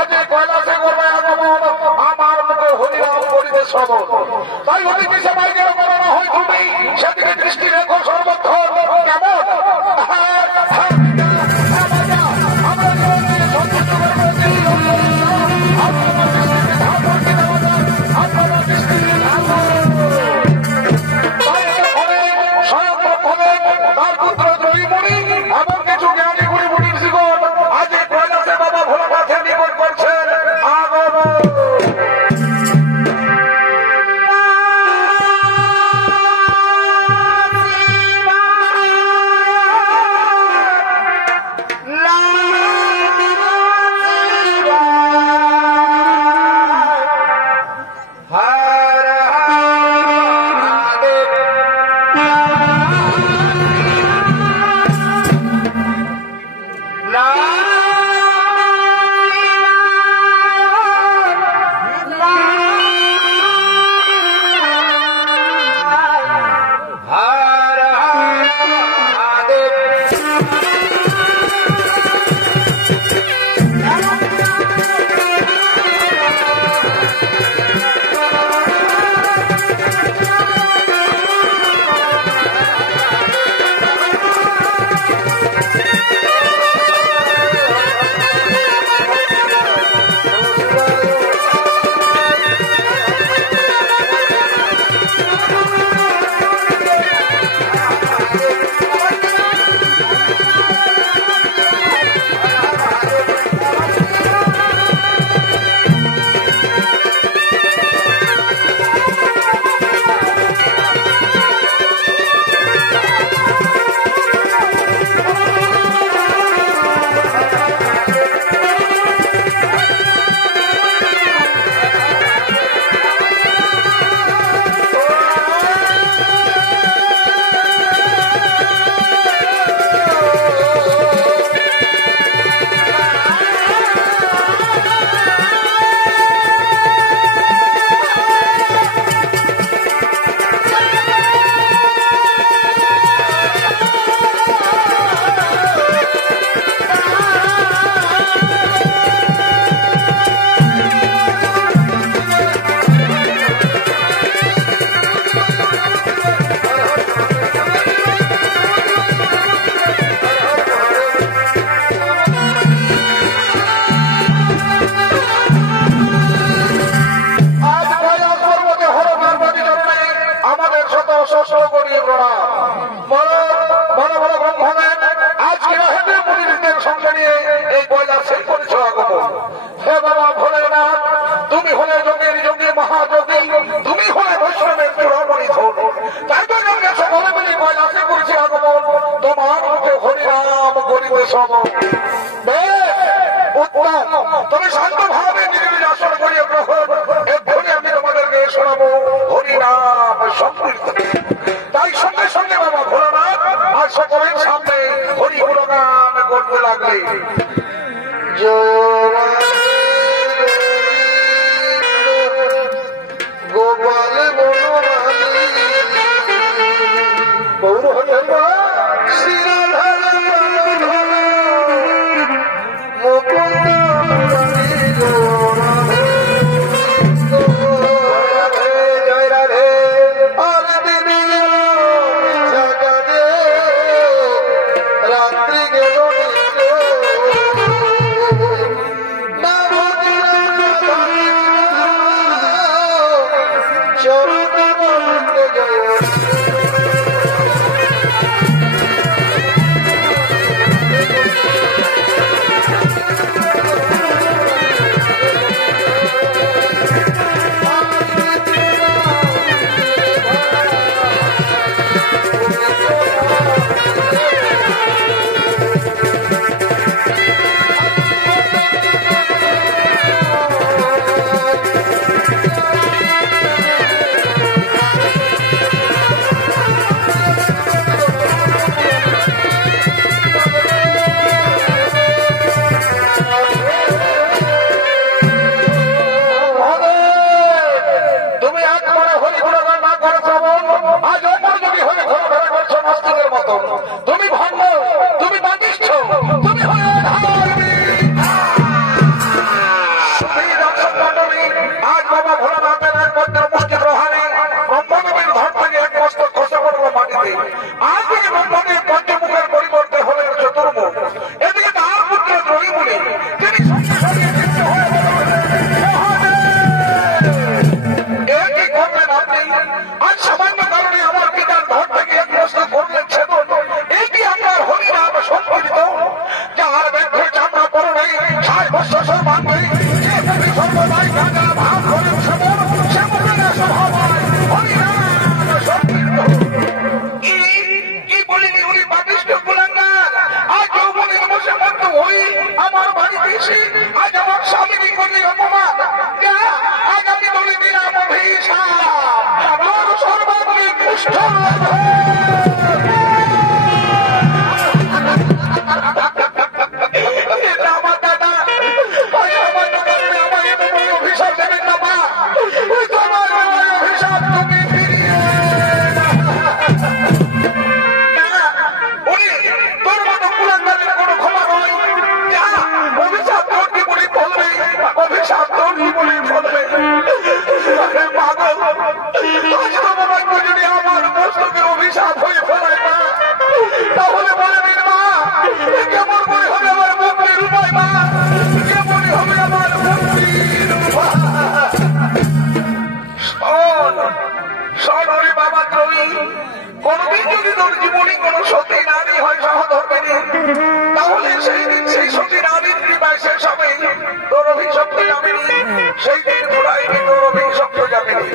আজ কৈলাসে করবে আগমন আমার মুখে হরিনাম করিবে শ্রবণ। তাই যদি কিসে বাইরে করানো হয় তুমি সেদিকে দৃষ্টি রেখো সর্বক্ষণ কেমন তার পুত্র জয়ীমণি এবং কিছু জ্ঞানী গুণী মুনির জীবন আজ কৈলাসে বাবা ভোলানাথে নিকট করছেন আগমন। তুমি হলে যোগের যোগী মহাযোগী, তুমি হলে বৈষ্ণবের চূড়ামণি ধন। তাই তো জন্মে সকলে মিলে কৈলাসে করছে আগমন, তোমার মুখে হরিনাম করিবে শ্রবণ। উত্তম, তুমি শান্ত ভাবে নিজের আসন করিয়া গ্রহণ, এক্ষুনি আমি তোমাদেরকে শোনাবো হরিনাম সংকীর্তন। তাই সঙ্গে সঙ্গে বাবা ভোলানাথ আর সকলের সামনে হরি গুণগান করতে লাগলে। গোপাল বনমালী গৌর হরি মুকুন্দ জয় রাধে আর দিদি রাত্রি গেল দেরি করলে অপমান, যা আজ আমি বলে দিলাম অভিশাপ, তোর সর্বাঙ্গে কুষ্ঠ কোনদিন যদি তোর জীবনে কোন সতী নারী হয় সহধর্মিনী, তাহলে সেই দিন সেই সতী নারীর কৃপায় শেষ হবে তোর অভিশপ্ত যাবেনি, সেই দিন ঘোড়াইনি তোর অভিশপ্ত যাবেনি।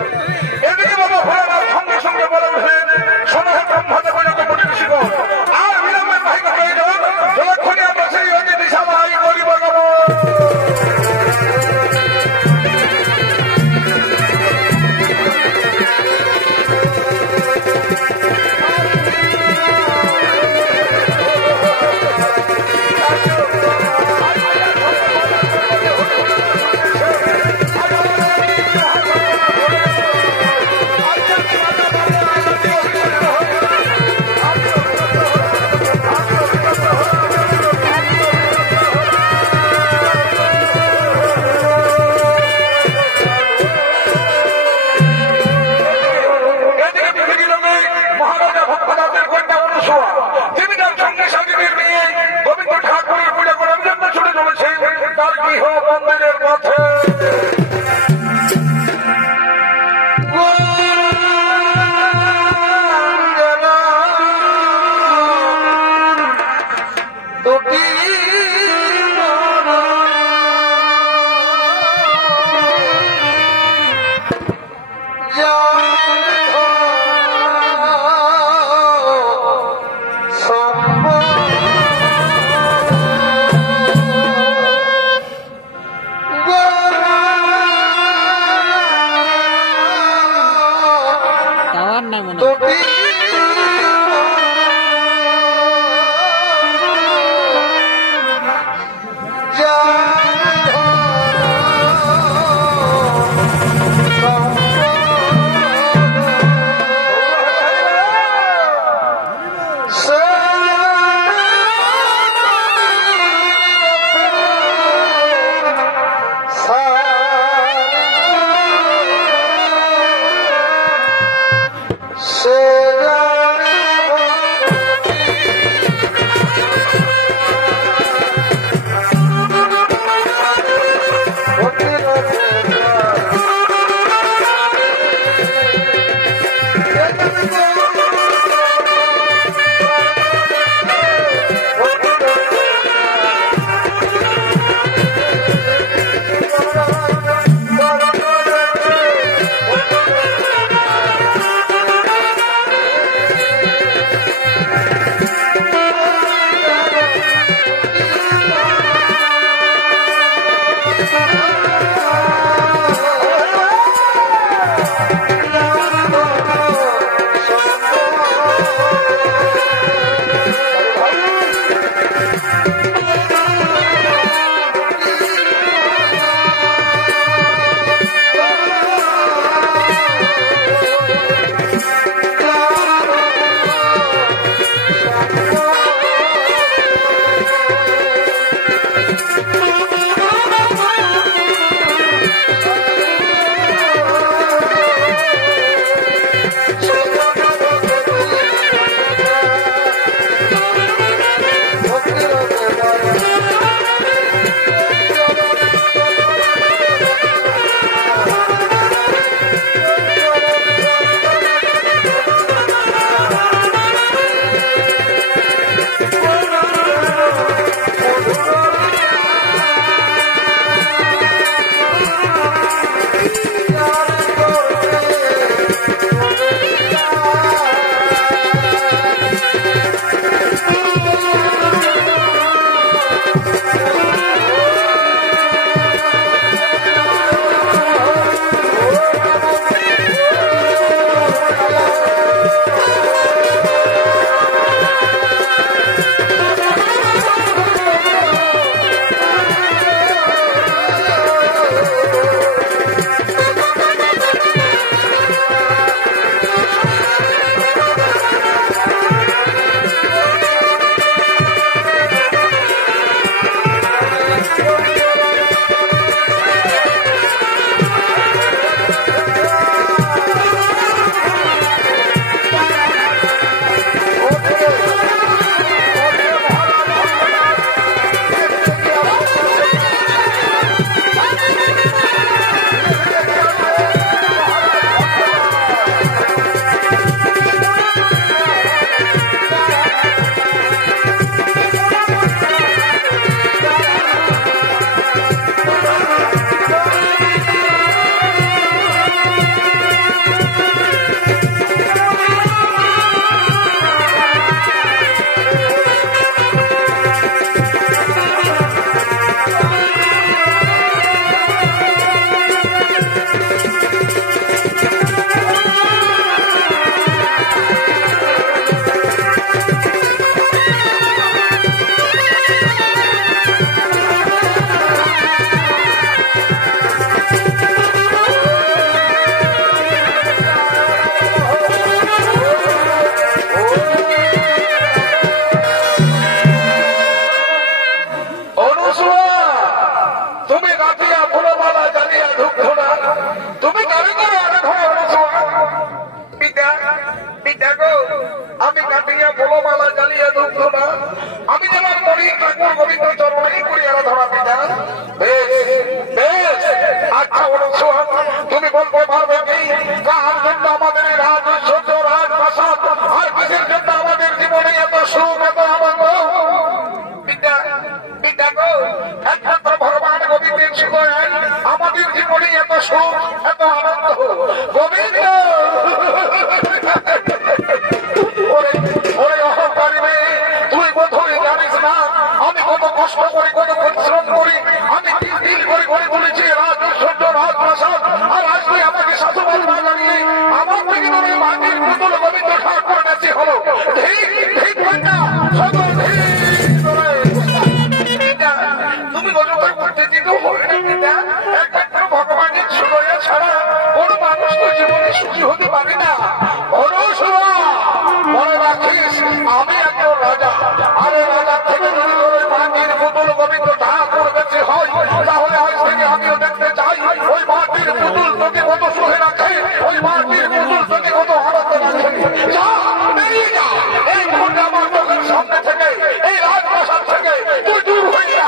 এদিকে বাবা ভোলানাথ সঙ্গে সঙ্গে বলে উঠলেন, সোনাহ ব্রহ্মতে পরিণত প্রতিবেশী আর বিলম্বে বাহিত হয়ে যান, যতক্ষণে আমরা সেই অন্য দিশা বাহাই করিব যাব। তুমি রাতিয়া ফুলমালা জ্বালিয়া ধূপ ধরা, তুমি কারিগরে আরাধনা করছো। পিতা পিতা গো, আমি কাটিয়া ফুলমালা জ্বালিয়া ধূপ ধরা, আমি যেমন মরি ঠাকুর গোবিন্দ চরণেই করি আরাধনা। পিতা বেশ বেশ, আচ্ছা বলছো, তুমি বলতে পারবে কি কার জন্য আমাদের এই রাজৈশ্বর্য রাজপ্রাসাদ, আর কিসের জন্য আমাদের জীবনে এত সুখ এত আনন্দ? পিতা পিতা গো, একমাত্র ভগবান গোবিন্দের সুদয়ায় আমাদের জীবনে এত সুখ এত আনন্দ। গোবিন্দ ওরে অহংকারী মেয়ে, তুই বোধহয় জানিস না আমি কত কষ্ট করি, কত পরিশ্রম করি, আমি তিল তিল করে করে তুলেছি রাজৈশ্বর্য রাজপ্রাসাদ, আর আজ তুই আমাকে শাশুবাদ না জানিয়ে আমার থেকে ধরে মাটির পুতুল গোবিন্দ ঠাকুর কাছে হলো। ঠিক ঠিক না সকল তুমি অযথা করতে দিতে হবে না। পিতা একমাত্র ভগবানের সুদয়া ছাড়া কোন মানুষ তো জীবনে সুখী হতে পারে না। মনে রাখিস আমি একজন রাজা, আর রাজার থেকে যদি মাটির পুতুল গোবিন্দ ঠাকুর কাছে হয়, তাহলে আজ থেকে আমিও দেখতে চাই ওই মাটির পুতুল তোকে কত সুখে রাখে, ওই মাটির পুতুল তোকে কত আনন্দ রাখে। যা বেরিয়ে যা এই মুহূর্তে আমার চোখের সামনে থেকে, এই রাজপ্রাসাদ থেকে তুই দূর হয়ে যা।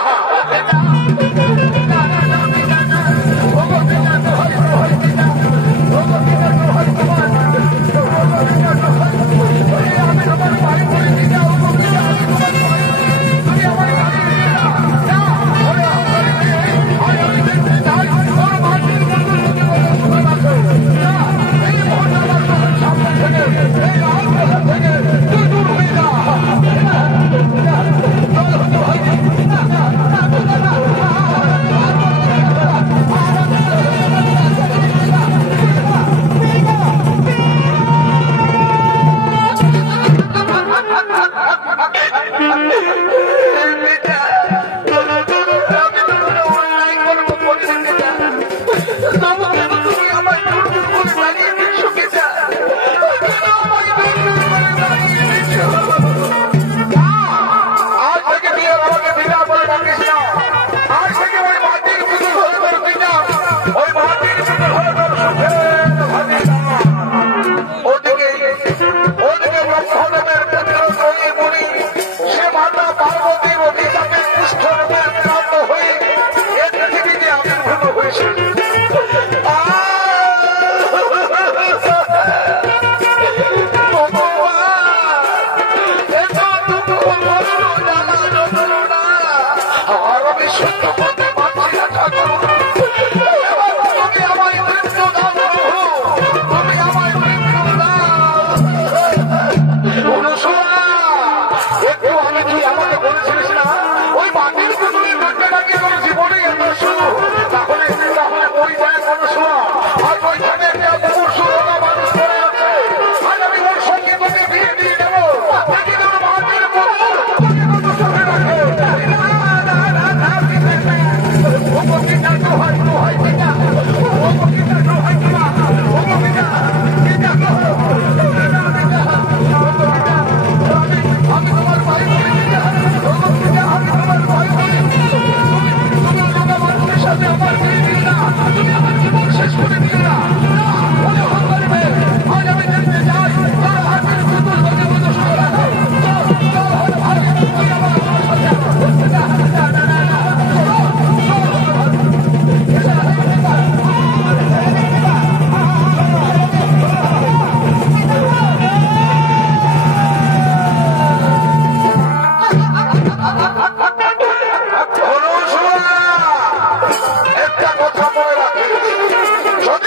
একটা কথা মনে রাখে, যদি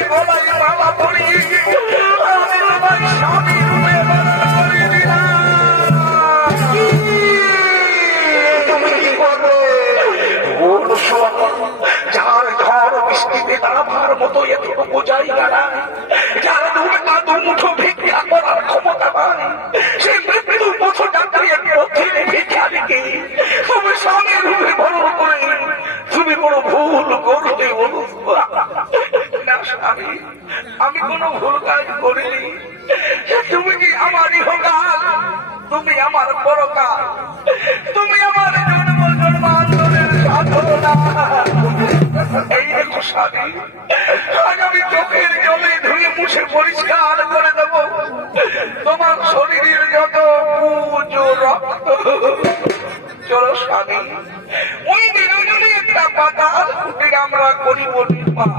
যদি গলায় মালা পরিয়ে আমি তোমার স্বামী রূপে বরণ করে দিলাম, তুমি কি করবে? যার ঘর বৃষ্টিতে নামার মতো এতটুকু জায়গা নাই, যার দুমুঠো ভিক্ষা করার ক্ষমতা নাই, সেই মৃত্যুর মতো ডাক্তারের পথে ভিক্ষারিকে তুমি স্বামী রূপে বরণ করে তুমি কোনো ভুল করতে বলো না স্বামী, আমি কোনো ভুল কাজ করিনি। তুমি কি আমার ইহকাল, তুমি আমার পরকাল, তুমি আমার জন্ম জন্মান্তরের সাধনা। এই দেখো স্বামী, আজ আমি চোখের জলে ধুয়ে মুছে পরিষ্কার করে দেব তোমার শরীরের যত পুজ রক্ত। চলো স্বামী, ওই দিনে একটা পাতাল কুটির আমরা করিব নির্মাণ।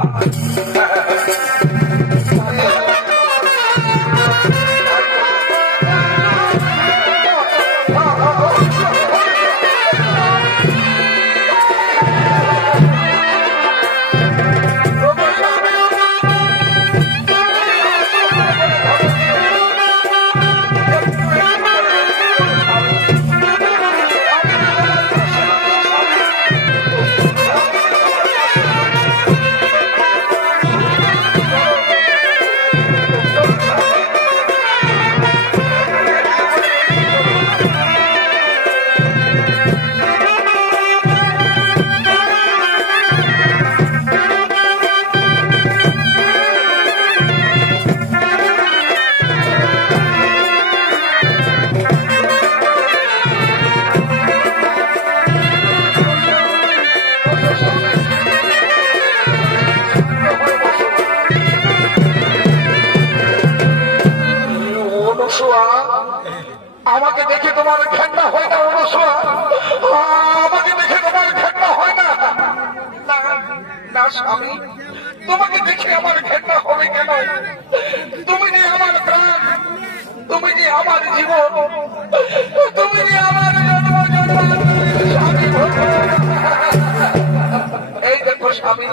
আমাকে দেখে তোমার ঘেন্না হয় না? অনুসোয়া, আমাকে দেখে তোমার ঘেন্না হয় না? না স্বামী, তোমাকে দেখে আমার ঘেন্না হবে কেন? তুমি যে আমার প্রাণ, তুমি যে আমার জীবন, তুমি যে আমার জন্ম জন্মান্তরের স্বামী। এই দেখো স্বামী,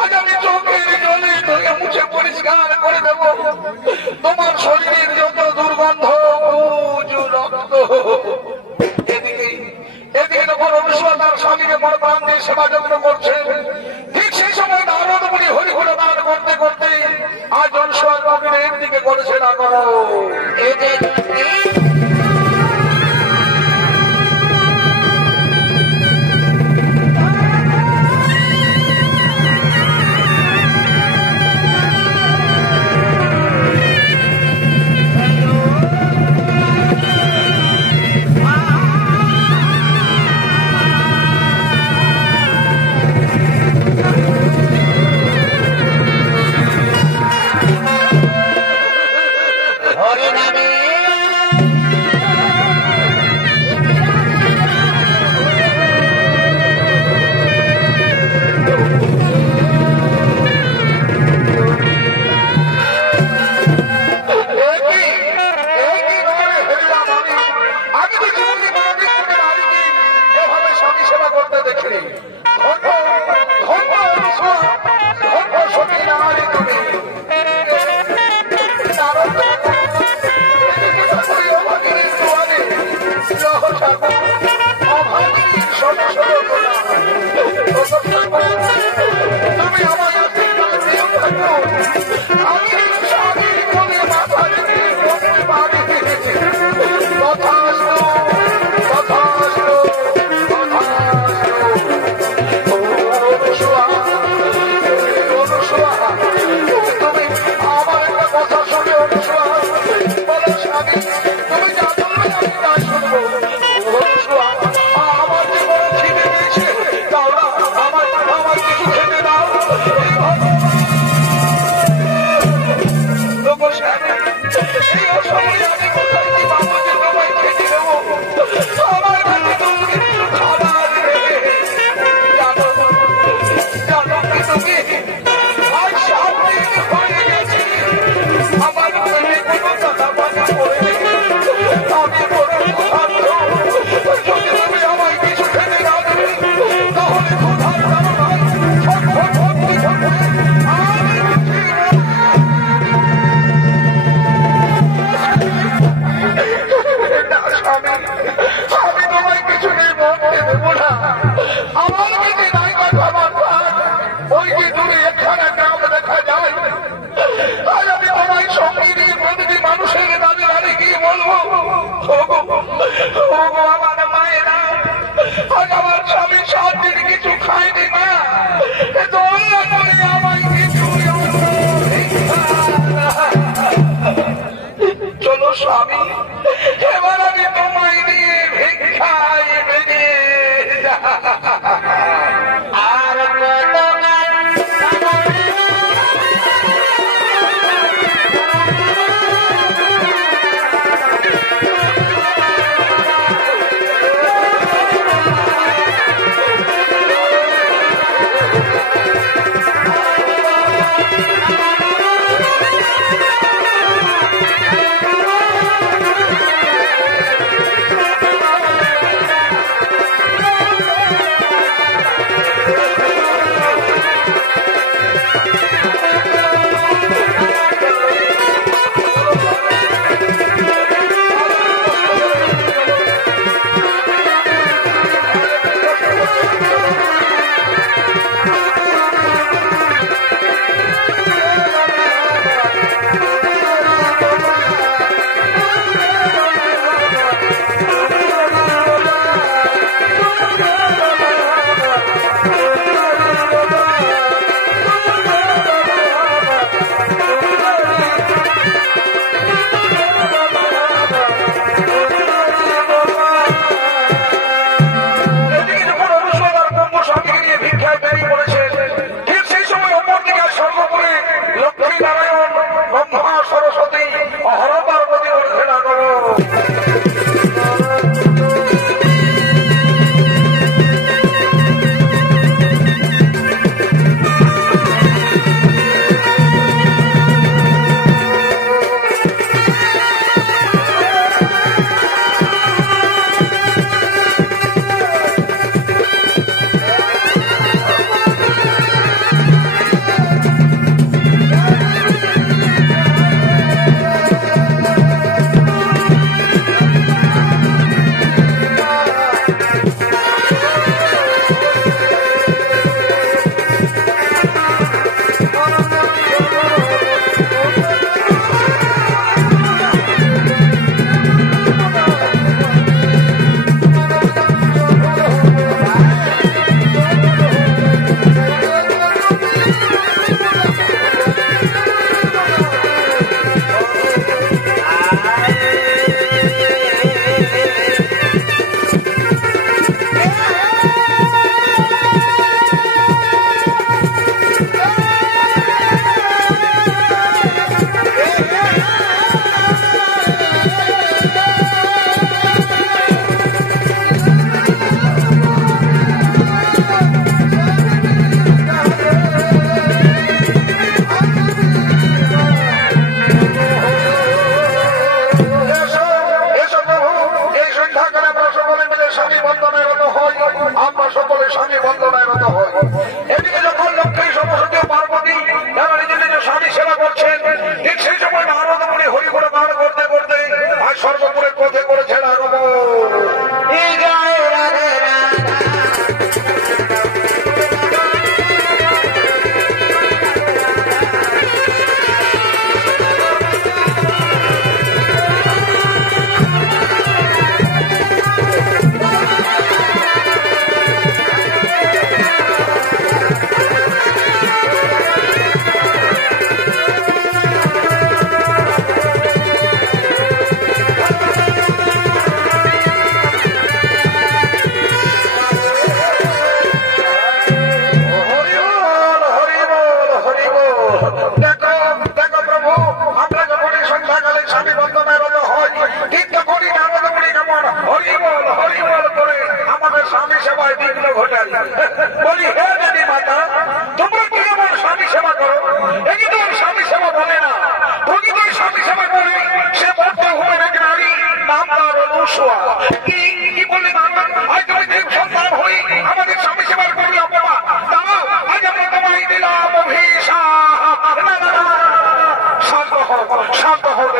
আজ আমি চোখের জলে ধুয়ে মুছে পরিষ্কার করে দেব তোমার শরীরের যত দুর্গন্ধ রক্ত। এদিকে যখন অনুসূয়া তার স্বামীকে বড় প্রাণ দিয়ে সেবা যত্ন করছে, ঠিক সেই সময় নারদমুনি হরিগুলো দান করতে করতে আজ অনুসূয়ার কবিরের দিকে করেছে না করো।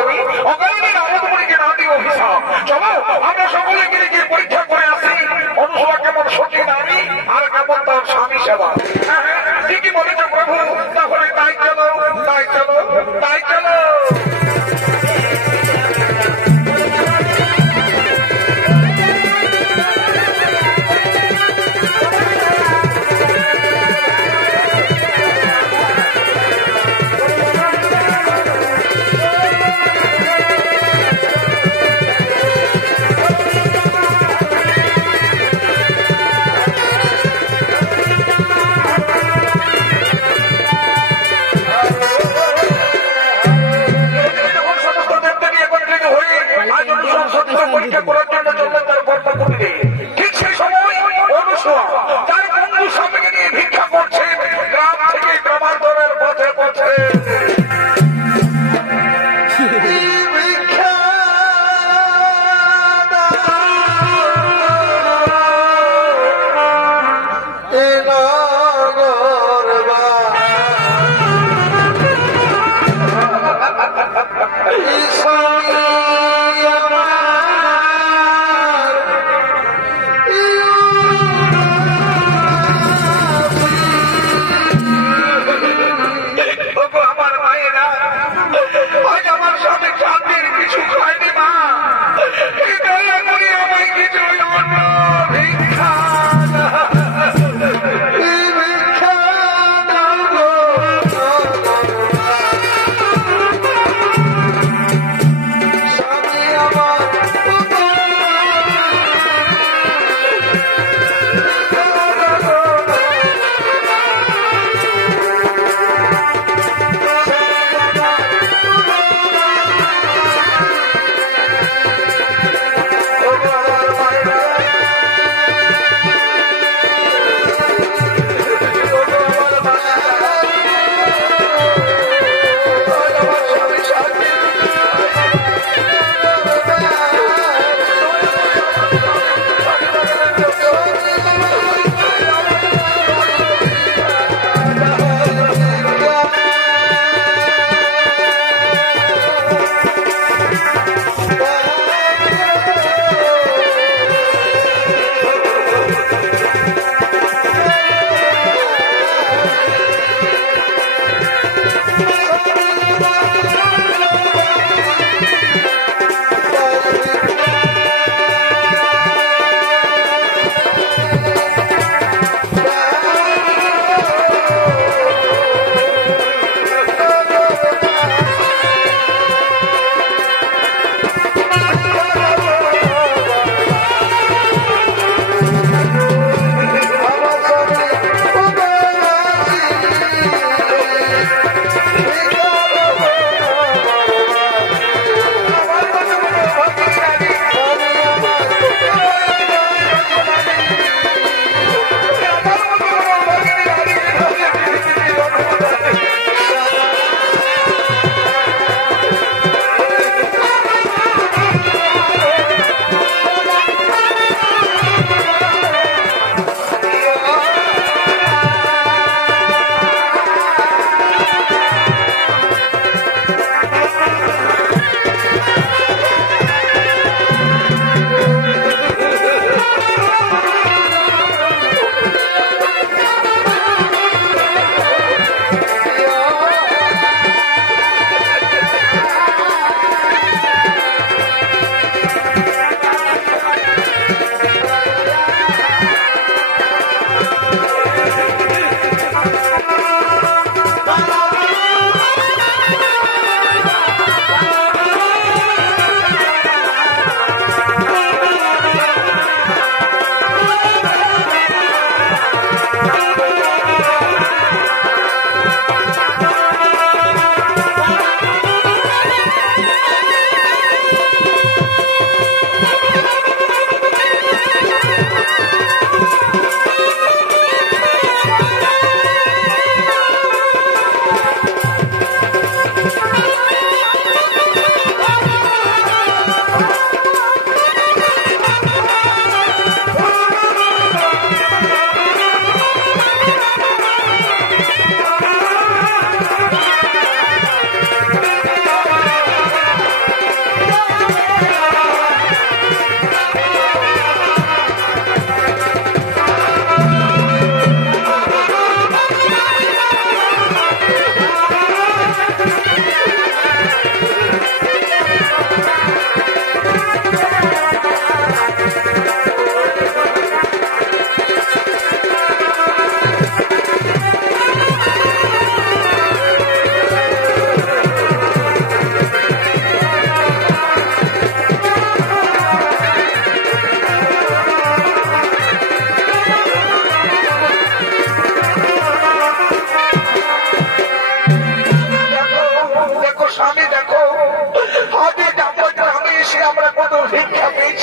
তুমি অকারণে নারদমণিকে না দিও হিসাব। চলো আমরা সকলে মিলে গিয়ে পরীক্ষা করে আসি অনুসূয়া কেমন সতী নারী আর কেমন তার স্বামী সেবা। ঠিকই বলেছ প্রভু, তাহলে তাই চলো, তাই চলো, তাই চলো।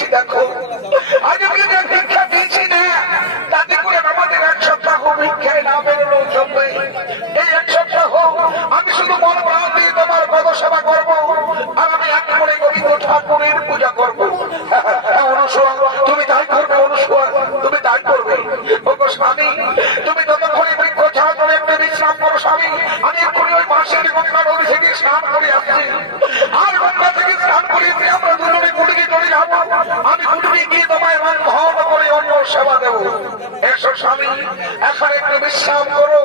দিয়েছি দেখো। আজ আমি যে ভিক্ষা দিয়েছি না, তাতে করে আমাদের 1 সপ্তাহ ভিক্ষায় না বেরোলো চলবে। এই 1 সপ্তাহ আমি শুধু মন প্রাণ দিয়ে তোমার পদ সেবা করবো, আর আমি একেবারে গোবিন্দ ঠাকুরের পূজা করবো। অনুসোয়া তুমি তাই করবে, অনুসোয়া তুমি তাই করবে। ওগো স্বামী, তুমি যতক্ষণে বৃক্ষ ছাড়া করে একটু বিশ্রাম করো স্বামী। আমি এক্ষুনি ওই পাশের গঙ্গা নদী থেকে স্নান করে আসছি, আর গঙ্গা থেকে স্নান করিয়েছি আমরা দুজনে কুটুকি চলে যাবো। আমি কুটুকি গিয়ে তোমায় রন্ধন করে অন্য সেবা দেব। এসো স্বামী, এখন একটু বিশ্রাম করো,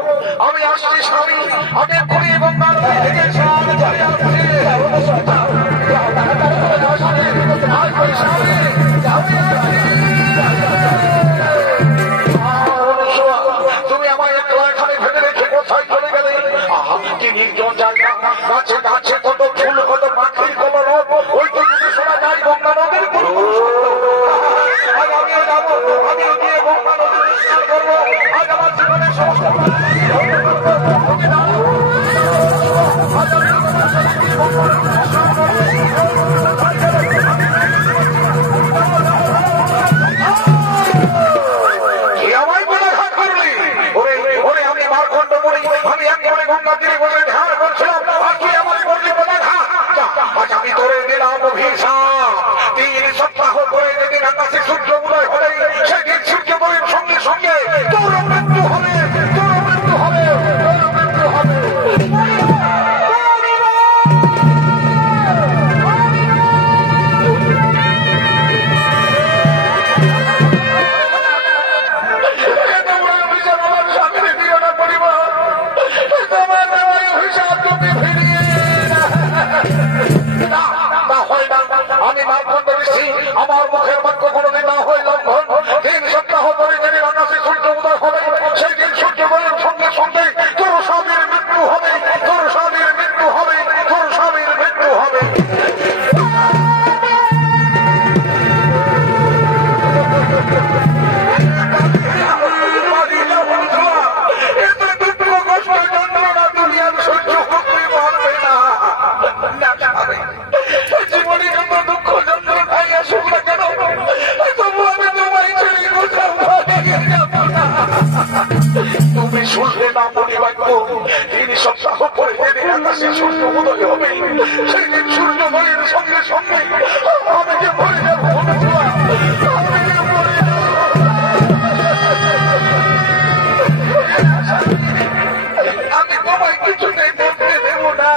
আমি আসছি স্বামী। আমি এক্ষুনি গঙ্গা নদী থেকে স্নান করে আসছি। তুমি আমার একলা এখানে ভেবে রেখে কোথায় চলে গেলে? কি নির্জন জায়গা, গাছে গাছে কত ফুল, কত পাখির কলরব, ওই তো যদি শোনা যায় গঙ্গা নদীর আজ আমিও যাবো, আমিও গিয়ে গঙ্গা নদীর স্নান করবো। আজ আমার জীবনের সমস্ত আমি তোরে দিলাম অভিশাপ। 3 সপ্তাহ করে যেদিন আকাশে সূর্য উদয় হবে, সেদিন সূর্যোদয়ের সঙ্গে সঙ্গে তোর মৃত্যু হবে, তোর মৃত্যু হবে, তোর মৃত্যু হবে। আমি মার্কণ্ড ঋষি, আমার মুখের বাক্য কোনদিন না হয় লঙ্ঘন। 3 সপ্তাহ ধরে যেদিন আকাশে সূর্য উদয় হবে, সেই দিন সূর্যোদয়ের সঙ্গে সঙ্গে তোর স্বামীর মৃত্যু হবে, তোর স্বামীর মৃত্যু হবে, তোর স্বামীর মৃত্যু হবে। তুমি শুনলে না মণিবাক্য, 3 সপ্তাহ পরে যেদিন আকাশে সূর্য উদয় হবে, সেই দিন সূর্যোদয়ের সঙ্গে সঙ্গে আমি যে মরে যাবো, আমি তোমায় কিছুতেই বলতে দেব না,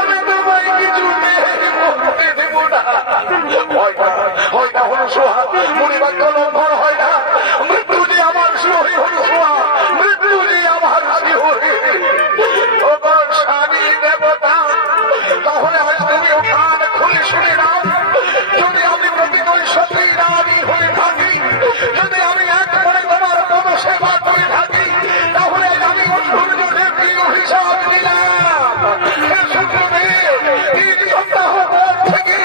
আমি তোমায় কিছুতেই বলতে দেব না। হয় না হল সোহা, মণিবাক্য লঙ্ঘন হয় না। মৃত্যু যে আমার শিহরি হল সোহা, মৃত্যু যে আমার শিহরি। ও স্বামী দেবতা, তাহলে আজ তুমি কান খুলে শুনে নাও। যদি আমি প্রতিদিন সত্যি নারী হয়ে থাকি, যদি আমি এক মনে তোমার পদ সেবা করে থাকি, তাহলে আমি সূর্যদেব কি অভিশাপ দিলাম। সূর্যদেব 3 সপ্তাহ পর থেকে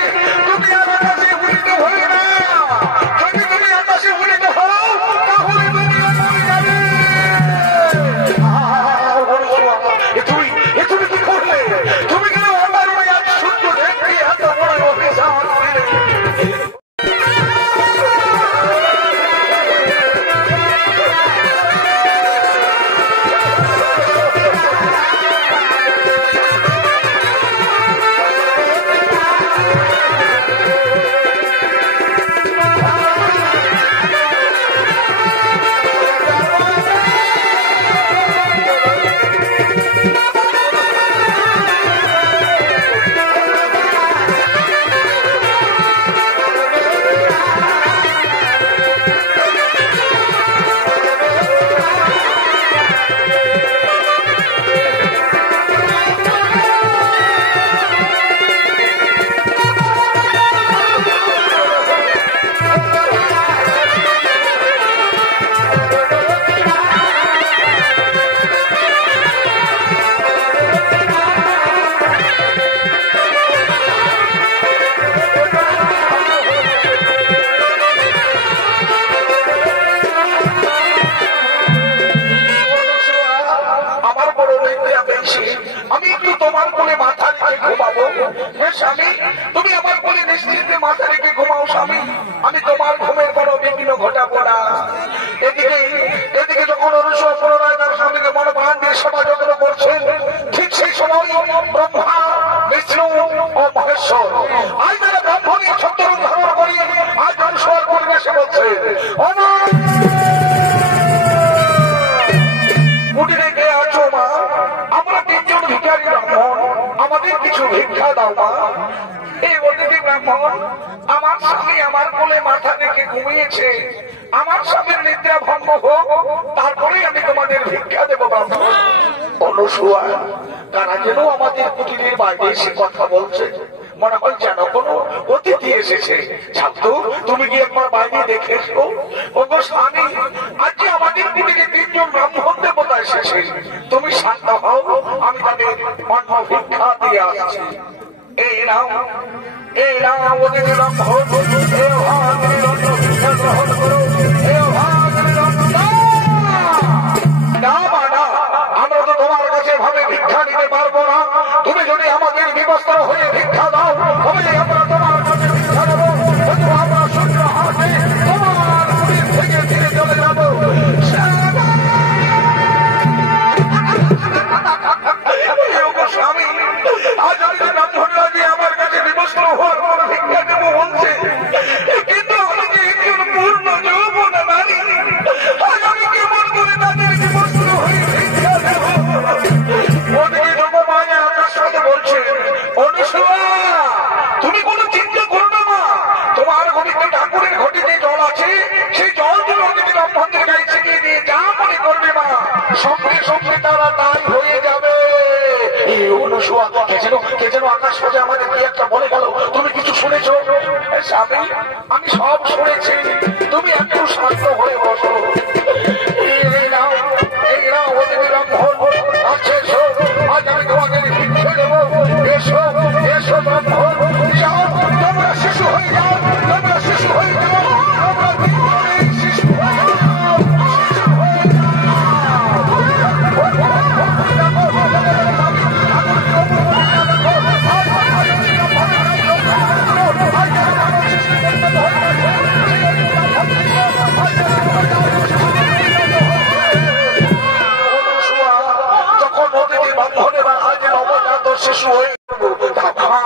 তুমি আর আকাশে উড়িতে হয়ে না। যদি তুমি আকাশে উড়িতে হও, তাহলে তুমি মরে যাবে। তুমি কি করলে? তুমি কেন আমার ওই এক সূর্যদেবকে এত বড় অভিশাপ দিলে? আমি একটু তোমার কোলে মাথা রেখে ঘুমাবো। স্বামী, তুমি আমার কোলে নিশ্চিন্তে মাথা রেখে ঘুমাও। সেবা যত্ন করছেন, ঠিক সেই সময় ব্রহ্মা, বিষ্ণু ও মহেশ্বর আজ তারা ব্রাহ্মণী ছত্র ধারণ করি আজ অনুসরণ পরিবেশে বলছে, কুটিরে কে আছো মা? আমরা তিনজন ভিখারি ব্রাহ্মণ, আমাদের কিছু ভিক্ষা দাও মা। এই অতিথি ব্রাহ্মণ, আমার স্বামী আমার কোলে মাথা রেখে ঘুমিয়েছে, আমার স্বামীর নিদ্রা ভঙ্গ হোক, তারপরে আমি তোমাদের ভিক্ষা দেবো ব্রাহ্মণ। অনুসূয়া, তারা যেন আমাদের কুটিরের বাইরে এসে কথা বলছে, মনে হয় যেন কোনো অতিথি এসেছে। ছাত্র, তুমি কি একবার বাইরে দেখে এসো। ওগো স্বামী, আজকে আমাদের কুটিরে তিনজন ব্রাহ্মণ দেবতা এসেছে, তুমি শান্ত হও, আমি তাদের অন্ন ভিক্ষা দিয়ে আসছি। এই নাও, এই নাও অতিথি ব্রাহ্মণ, গ্রহণ করো। না মা না, আমরা তো তোমার কাছে ভাবে ভিক্ষা নিতে পারবো না। তুমি যদি আমাদের বিবস্ত্র হয়ে ভিক্ষা দাও, তবে আমরা তোমার কাছে ভিক্ষা দেবো। আমরা সূর্য হাতে তোমার কুটির থেকে ফিরে চলে যাবো। স্বামী, আজ আমি ব্রাহ্মণরা দিয়ে আমার কাছে বিবস্ত্র হওয়ার পর ভিক্ষা দেবো বলছে, কিন্তু আমি যে একজন পূর্ণ যৌবন নারী, আজ আমি কেমন করে তাদের বিবস্ত্র হয়ে ভিক্ষা দেবো? ওদিকে যোগমায়া আকাশ সাথে বলছে, অনুসূয়া, তুমি কোনো চিন্তা করো না মা, তোমার গোবিন্দ ঠাকুরের ঘটিতে জল আছে, সেই জল তুমি ওদিকে ব্রাহ্মণদের গায়ে ছিটিয়ে দিয়ে যা মনে করবে মা, সঙ্গে সঙ্গে তারা তাই হয়ে যাবে। অনুসূয়া, কে যেন আকাশ সোজা আমাদের কি একটা বলে গেল, তুমি কিছু শুনেছ? স্বামী, আমি সব শুনেছি, তুমি একটু শান্ত হয়ে বসো। এই নাও, অতিথি ব্রাহ্মণ আছে, এসো, আজ আমি তোমাকে ভিক্ষে দেবো। এসো, এসো ব্রাহ্মণ, যাও, তোমরা শিশু হয়ে যাও, তোমরা শিশু হয়ে যাও, তোমরা তিনজনেই শিশু হয়ে যাও। শিশু হয়ে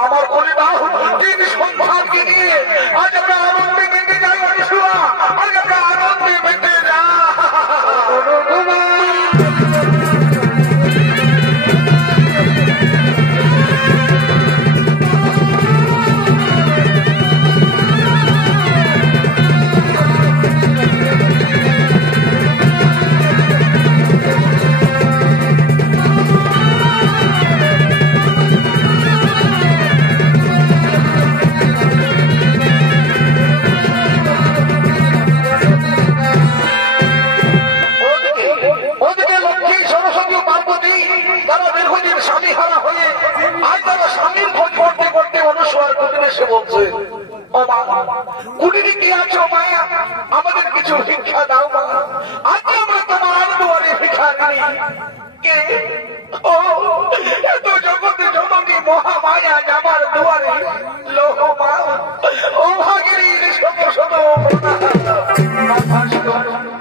আমার কোলে দাও, তিন সন্তানকে নিয়ে আজ আমরা আনন্দে মেতে যাই। অনুসূয়া, আজ আমরা আনন্দে মেতে যাই। কুটিরে কি আছো মা? আমাদের কিছু ভিক্ষা দাও মা, আজকে আমরা তোমার দুয়ারে ভিখারিনী। কে? ও এত জগতে জননী মহামায়া আমার দুয়ারে লোহ মা, ও ভাগিনীর শত শত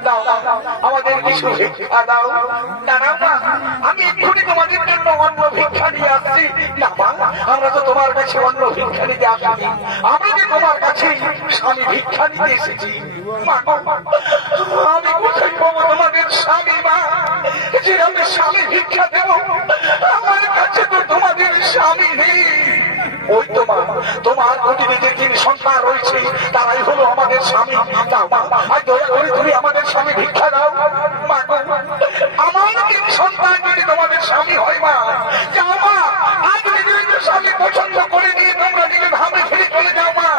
দাও, আমাদের কিছু ভিক্ষা দাও। দাঁড়াও মা, আমি এক্ষুনি তোমাদের জন্য অন্ন ভিক্ষা নিয়ে আসছি। না মা, আমরা তো তোমার কাছে অন্ন ভিক্ষা নিতে আসিনি, আমরা যে তোমার কাছে স্বামী ভিক্ষা নিতে এসেছি। আমি কোথায় পাবো তোমাদের স্বামী মা, যে আমি স্বামী ভিক্ষা দেবো? আমার কাছে তো তোমাদের স্বামী নেই। ওই তোমার কুটিরে যে তিন সন্তান রয়েছে, তারাই হলো আমাদের স্বামী। দাও মা, আজ দয়া করে তুমি আমাদের স্বামী ভিক্ষা দাও। মা, আমার তিন সন্তান যদি তোমাদের স্বামী হয় মা, যাও মা, আজ নিজের স্বামী পছন্দ করে নিয়ে তোমরা নিজের ধামে ফিরে চলে যাও মা,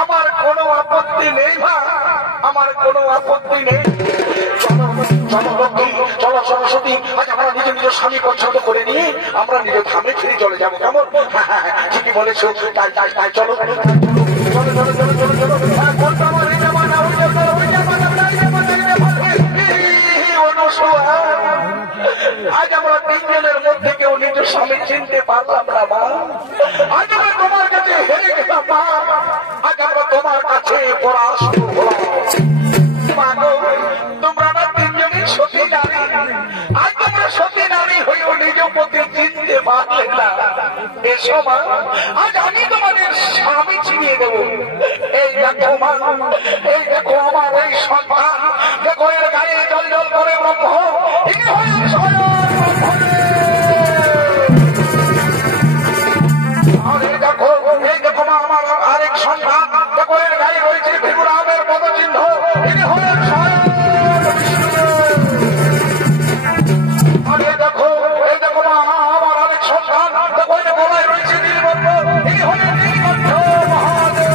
আমার কোনো আপত্তি নেই মা, আমার কোনো আপত্তি নেই। চলো লক্ষ্মী, চলো সরস্বতী, আজ আমরা নিজের নিজের স্বামী পছন্দ করে নিয়ে আমরা নিজের ধামে ফিরে চলে যাবো, কেমন? হ্যাঁ, ঠিকই বলেছো, তাই তাই তাই চলো চলো চলো চলো চলো চলো চলো। আজ আমরা তিনজনের মধ্যে কেউ নিজের স্বামী চিনতে পারলাম না মা, আজ আমরা তোমার কাছে হেরে গেলাম মা, আজ আমরা তোমার কাছে পরাস্ত হলাম। তোমরা না তিনজনের সতী নারী, আজ তোমরা সতী নারী প্রতি চিনতে পারলেন না। এসো মা, আজ আমি তোমাদের স্বামী চিনিয়ে দেবো। এই দেখো মা, এই দেখো আমার এই সন্তান, দেখো এর গায়ে জল জল করে ব্রহ্ম, ইনি হলেন স্বয়ং ব্রহ্মদেব। আর এই দেখো মা আমার আরেক সন্তান, দেখো এর গায়ে রয়েছে ভীমরামের পদচিহ্ন, ইনি হলেন স্বয়ং বিষ্ণুদেব। আর এই দেখো মা আমার আরেক সন্তান, দেখো এর গলায় রয়েছে নীলকণ্ঠ, ইনি হলেন নীলকণ্ঠ মহাদেব।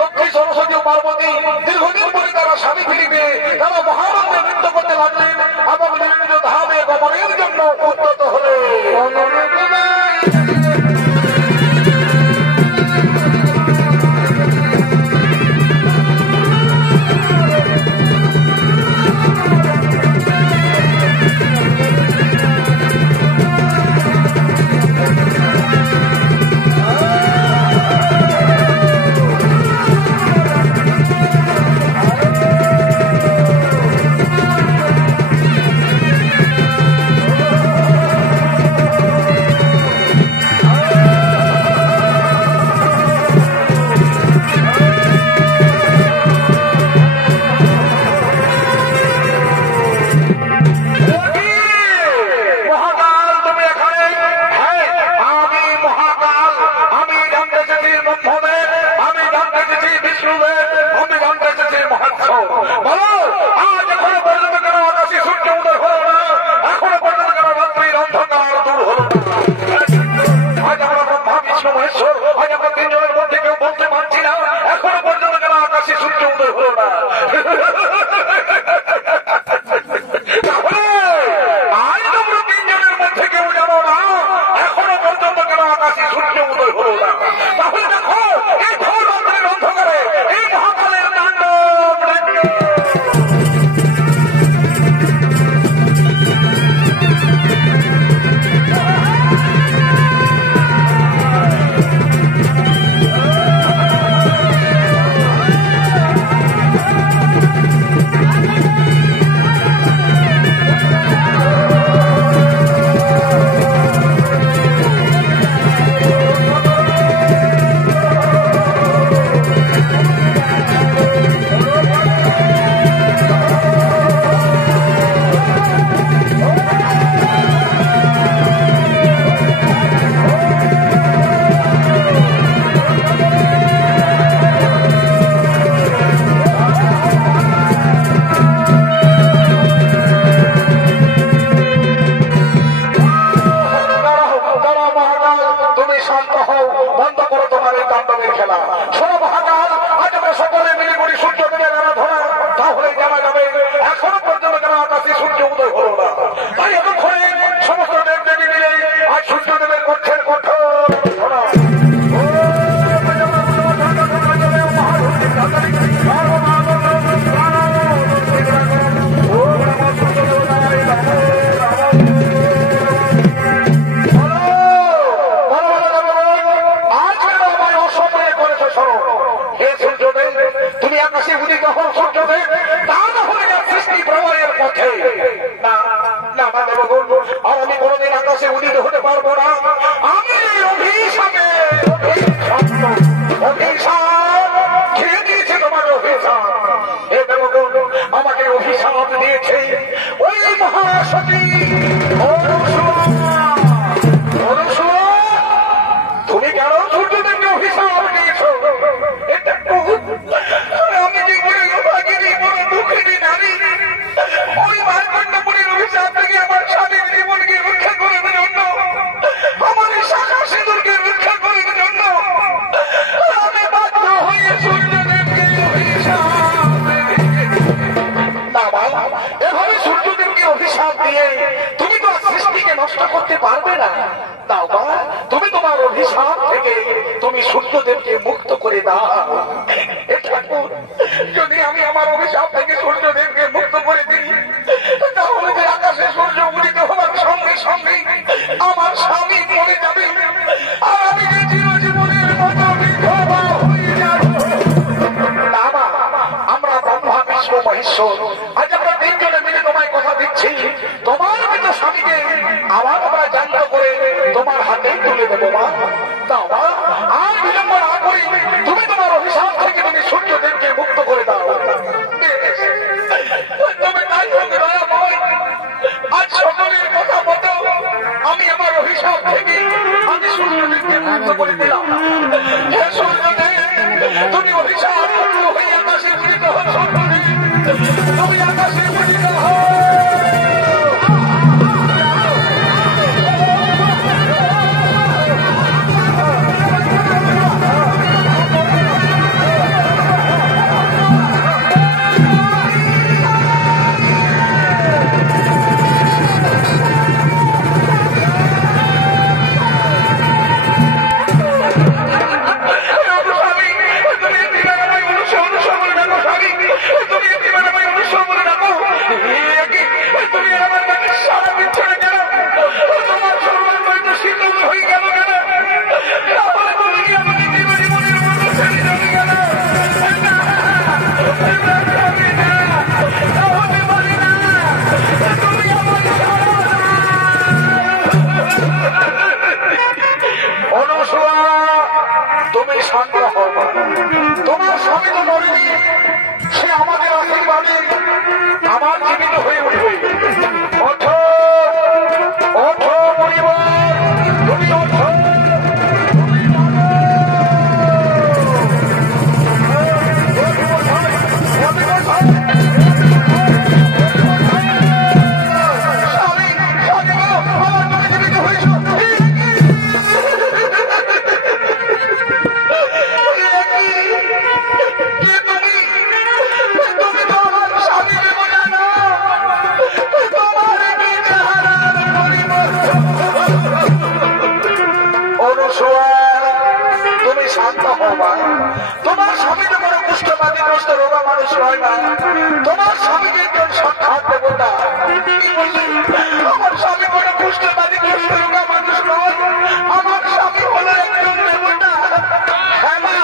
লক্ষ্মী সরস্বতী ও পার্বতী দীর্ঘদিন পরে তারা স্বামী ফিরিবে, তারা মহানন্দে নৃত্য করতে লাগলেন এবং বিভিন্ন ধামে গমনের জন্য উদ্যত হলেন। স্বামীকে আবার আমরা জান্ত করে তোমার হাতে তুলে দেবো মা। দাও মা, আর বিলম্ব না করি তুমি তোমার অভিশাপ থেকে তুমি সূর্যদেবকে মুক্ত করে দাও। তবে তাই হোক দয়াময়, আজ সকলের কথা মতো আমি আমার অভিশাপ থেকে আমি সূর্যদেবকে মুক্ত করে দিলাম। হে সূর্যদেব, তুমি অভিশাপ হয়ে আকাশে উদিত হও। সূর্যদেব, তুমি আকাশে উদিত হও। তুমি শান্ত হও, তোমার স্বামী তো মরেনি, সে আমাদের আশীর্বাদে আমার জীবিত হয়ে উঠবে। ওঠো ওঠো পরিবার, তুমি ওঠো। তুমি শান্ত হবা। তোমার স্বামী তো কোনো কুষ্ঠবাদীগ্রস্ত রোগা মানুষ নয় না, তোমার স্বামী যে একজন সাক্ষাৎ দেবতা। কি বললি? আমার স্বামী কোনো কুষ্ঠবাদীগ্রস্ত রোগা মানুষ নয়, আমার স্বামী হলো একজন দেবতা। হ্যাঁ মা,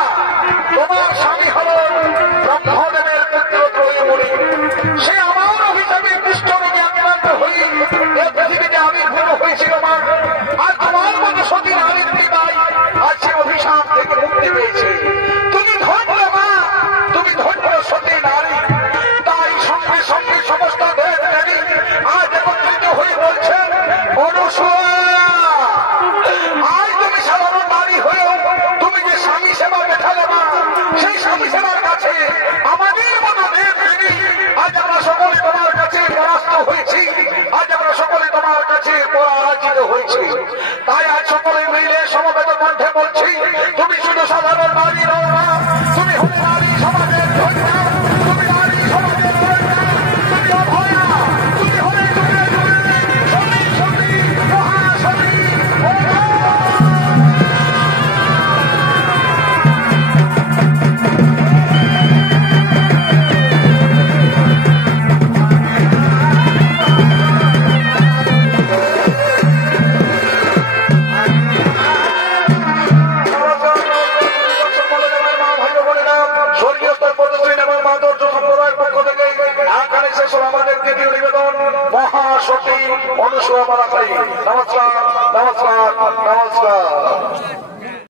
তোমার স্বামী হলো ব্রহ্মদেবের পুত্র ত্রয়ীমুনি। সে আমার অভিশাপে কুষ্ঠ রোগে আক্রান্ত হয়ে এই পৃথিবীতে আবির্ভূত হয়েছিল মা। আর তোমার মতো সতী নারীর বিদায় আজ সে অভিশাপ থেকে মুক্তি পেয়েছে। তুমি ধন্য মা, তুমি ধন্য সতী নারী। তাই সঙ্গে সঙ্গে সমস্ত দেব দেবী আজ একত্রিত হয়ে বলছেন, অনুসূয়া, আজ তুমি সাধারণ নারী হয়েও তুমি যে স্বামী সেবা দেখালে মা, সেই স্বামী সেবার কাছে আমাদের মতো দেব দেবী আজ আমরা সকলে তোমার কাছে পরাস্ত হয়েছি, আজ আমরা সকলে তোমার কাছে পরাজিত হয়েছি। তাই আজ সকলে মিলে সমবেত কণ্ঠে বলছি, তুমি শুধু সাধারণ নারী নও না, তুমি হলে নারী সমাজের ধন্যা, তুমি নারী সমাজের ধন্যা, তুমি অভয়া, তুমি হলে যুগে যুগে সতী সতী মহাসতী। আমাদেরকে দিয়ে নিবেদন মহাসতী অনুসূয়া মারাকারী। নমস্কার নমস্কার।